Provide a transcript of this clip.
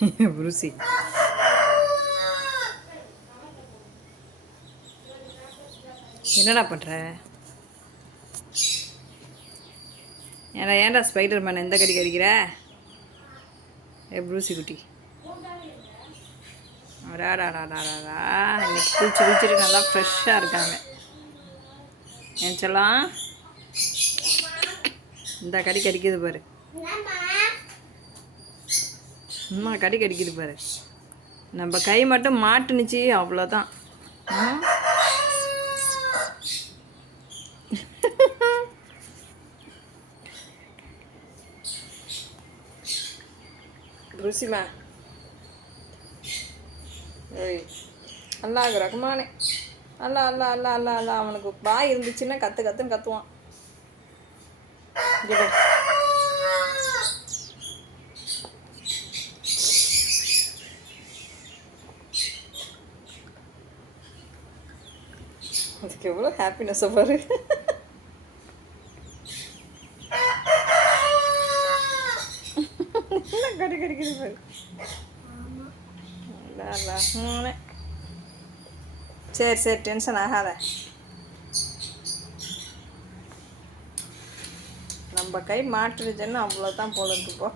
புருசி என்னடா பண்ணுற ஏன்டா ஏன்டா ஸ்பைடர் மேன் எந்த கடி கடிக்கிற ஏ ப்ரூசி குட்டி. அடாடாடாடாடா இன்னைக்கு குளிச்சு குளிச்சுட்டு நல்லா ஃப்ரெஷ்ஷாக இருக்காங்க. நினச்சலாம் இந்த கடி கடிக்குது பாரு. அம்மா கடி கடிக்குது பாரு. நம்ம கை மட்டும் மாட்டுனுச்சு அவ்வளோதான் ருசிமா? அல்லாஹ் ரகுமானே. அல்லா அல்லா அல்லா அல்லா அல்லா அவனுக்கு பாய் இருந்துச்சுன்னா கத்து கத்துன்னு கத்துவான். அதுக்கு எவ்வளோ ஹாப்பினஸ்ஸை பாரு கடி கடிக்குது பாரு சரி சரி டென்ஷன் ஆகாத நம்ம கை மாட்டுருச்சுன்னு அவ்வளோதான் போல இருக்குப்போ